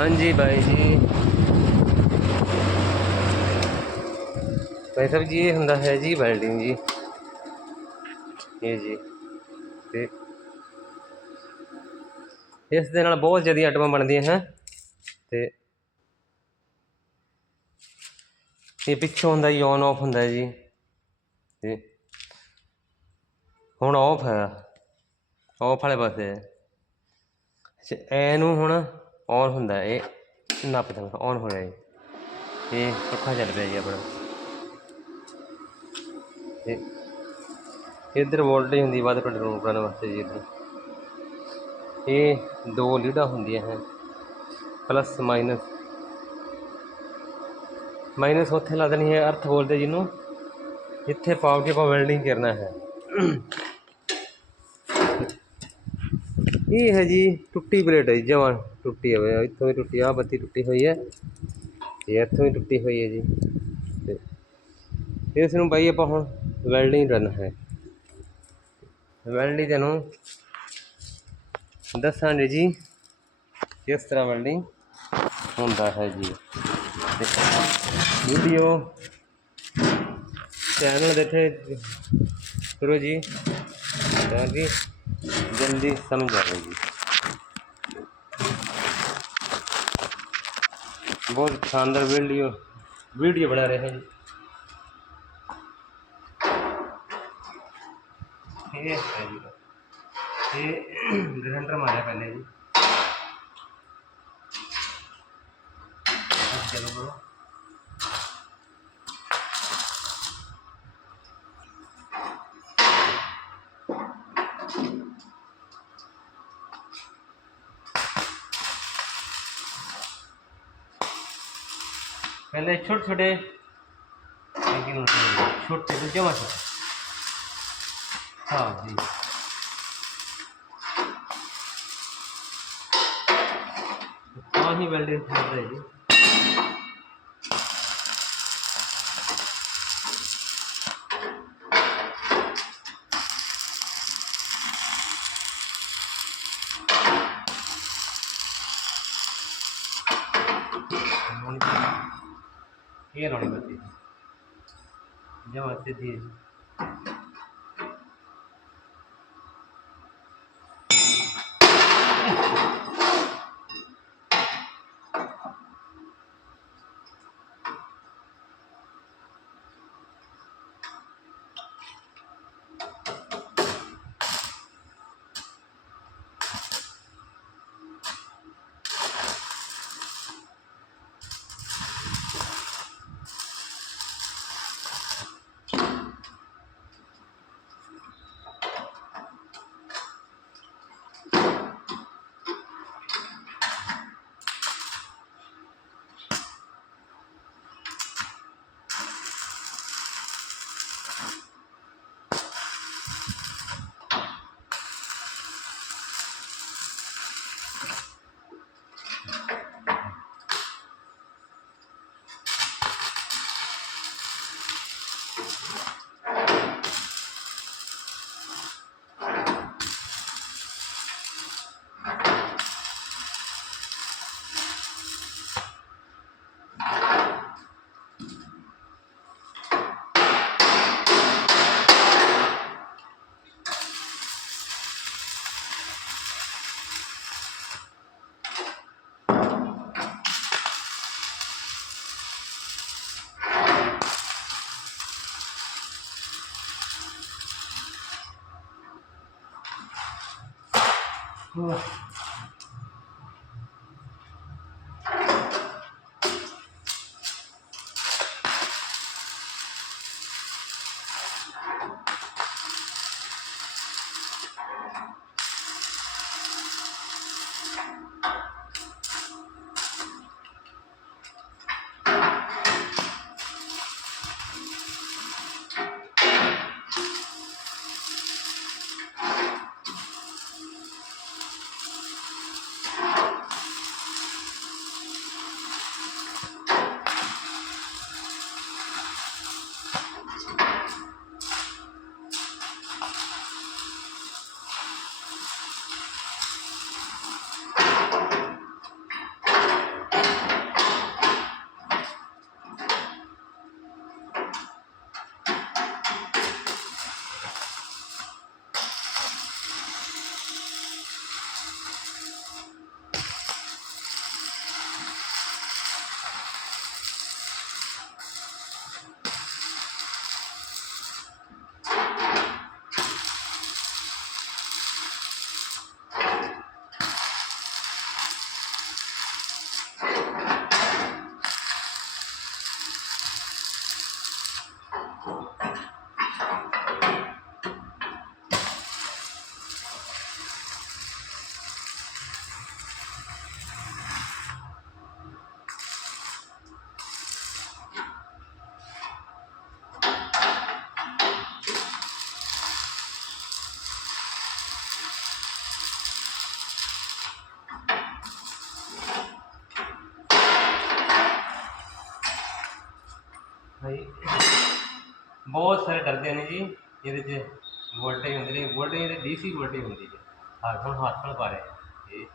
हाँ जी भाई जी, भाई साहब जी ये ਹੁੰਦਾ है जी ਵੈਲਡਿੰਗ जी, ये जी। ਤੇ ਇਸ ਦੇ ਨਾਲ ਬਹੁਤ ਜ਼ਿਆਦਾ ਆਈਟਮਾਂ ਬਣਦੀਆਂ ਹੈ। ਤੇ ਇਹ ਪਿੱਛੋਂ ਹੁੰਦਾ ਜੀ ਔਨ ਆਫ ਹੁੰਦਾ ਜੀ। ਤੇ ਹੁਣ ਆਫ ਹੈ, ਆਫ ਵਾਲੇ ਪਾਸੇ ਇਹਨੂੰ ਹੁਣ ਔਨ ਹੁੰਦਾ, ਇਹ ਨੱਪ ਜਾਂਦਾ ਔਨ ਹੋ ਰਿਹਾ ਜੀ। ਇਹ ਪੱਖਾ ਚੱਲ ਪਿਆ ਜੀ ਆਪਣਾ। ਤੇ ਇੱਧਰ ਵੋਲਟੇਜ ਹੁੰਦੀ ਵੱਧ ਕੰਟਰੋਲ ਕਰਨ ਵਾਸਤੇ ਜੀ। ਇੱਧਰ ਇਹ ਦੋ ਲੀਡਾਂ ਹੁੰਦੀਆਂ ਹੈ, ਪਲੱਸ ਮਾਈਨਸ। ਮਾਈਨਸ ਉੱਥੇ ਲਾ ਦੇਣੀ ਹੈ ਅਰਥ ਬੋਲਦੇ ਜਿਹਨੂੰ, ਜਿੱਥੇ ਪਾਓ ਕੇ ਆਪਾਂ ਵੈਲਡਿੰਗ ਕਰਨਾ ਹੈ। ਇਹ ਹੈ ਜੀ ਟੁੱਟੀ ਪਲੇਟ ਹੈ ਜੀ, ਜਮਾਂ ਟੁੱਟੀ ਹੋਈ, ਇੱਥੋਂ ਵੀ ਟੁੱਟੀ, ਆਹ ਬੱਤੀ ਟੁੱਟੀ ਹੋਈ ਹੈ ਤੇ ਇੱਥੋਂ ਵੀ ਟੁੱਟੀ ਹੋਈ ਹੈ ਜੀ। ਤੇ ਇਸ ਨੂੰ ਬਾਈ ਆਪਾਂ ਹੁਣ ਵੈਲਡਿੰਗ ਕਰਨਾ ਹੈ। ਵੈਲਡਿੰਗ ਤੈਨੂੰ ਦੱਸਾਂਗੇ ਜੀ ਕਿਸ ਤਰ੍ਹਾਂ ਵੈਲਡਿੰਗ ਹੁੰਦਾ ਹੈ ਜੀ। ਵੀਡੀਓ चैनल देखे करो जी, ताकि जल्दी समझ आएगी। बहुत शानदार वीडियो बना रहे हैं जी। ये है जी, ये ग्राइंडर मारा पहले जी। चलो करो पहले छोटे छोटे, लेकिन छोटे तो जमा छोटे। हाँ जी, हाँ ही वेल्डिंग ठहर रहे जी। ये रोनी बत्ती जमा सीधी भाई बहुत सारे डरते हैं जी ये वोल्टेज होंगे वोल्टेज DC वोल्टेज होंगी है हम हाथ में पा रहे हैं ये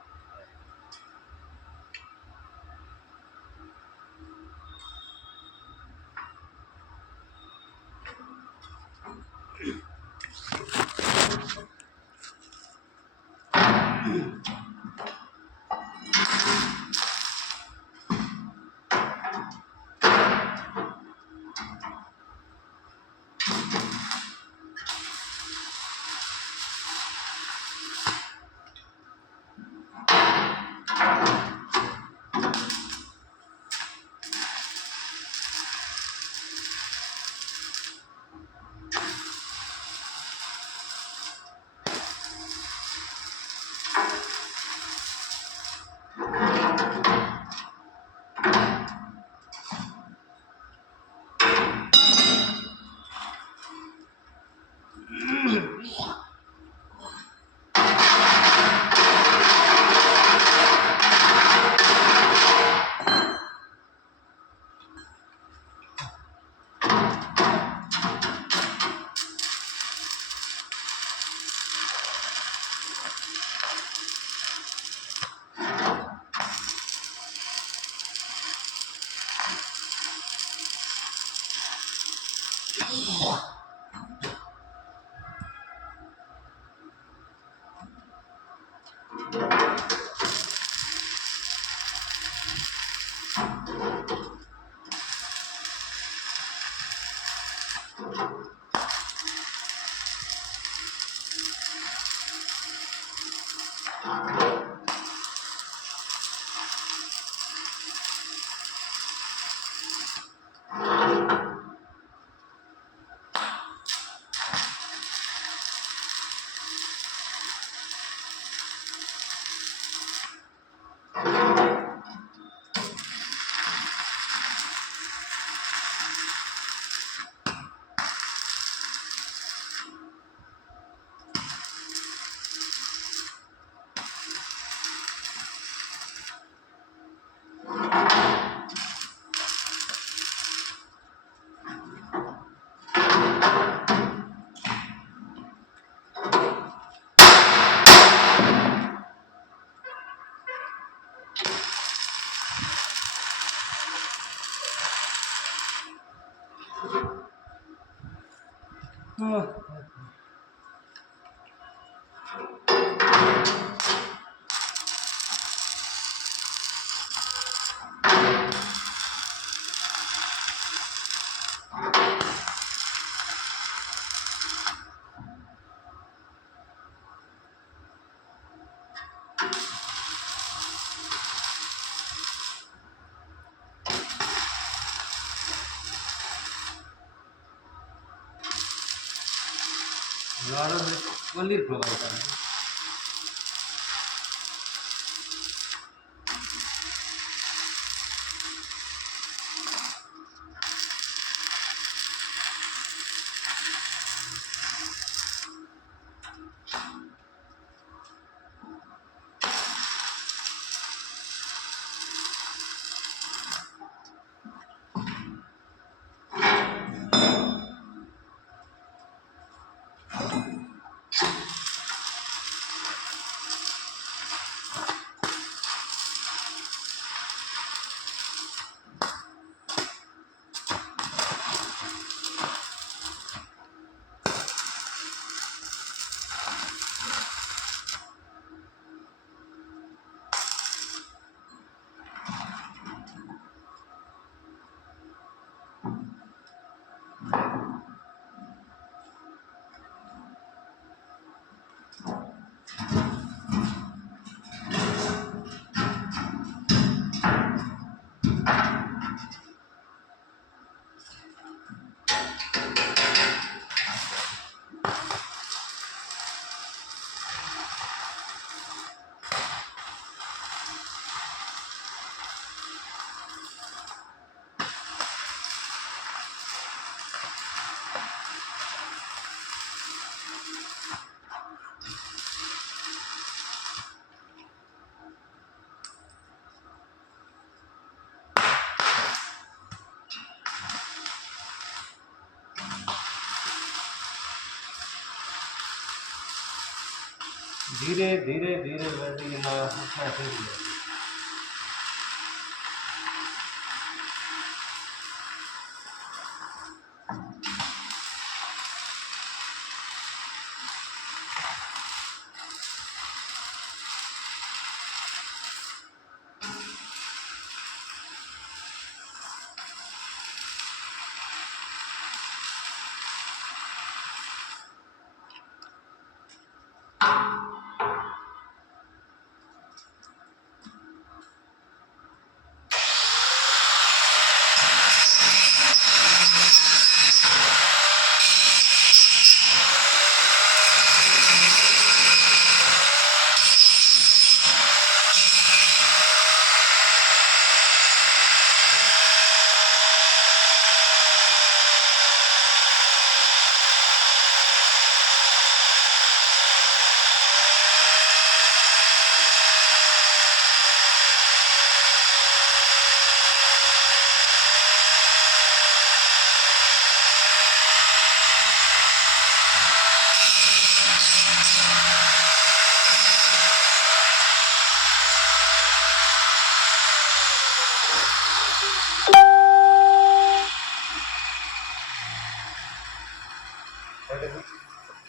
only provider धीरे धीरे धीरे वेल्डिंग ना अपना ऐसे ही है।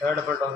थर्ड पर डाउन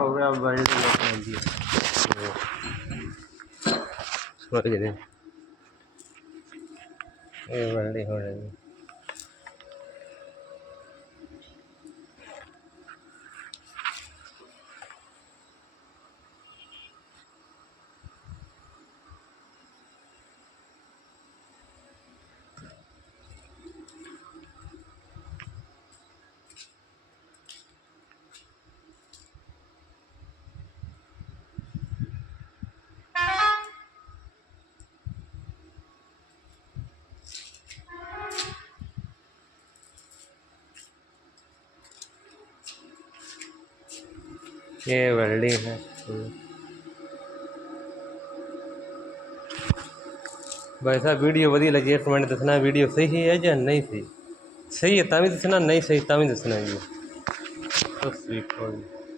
हो गया वेल्डिंग समझ गए ये वेल्डिंग हो रही है। ये वेल्डिंग है। वैसा वीडियो वधिया लगी कमेंट दसना वीडियो सही है या नहीं सही। सही है तां भी दसना, नहीं सही तां भी दसना जी। बस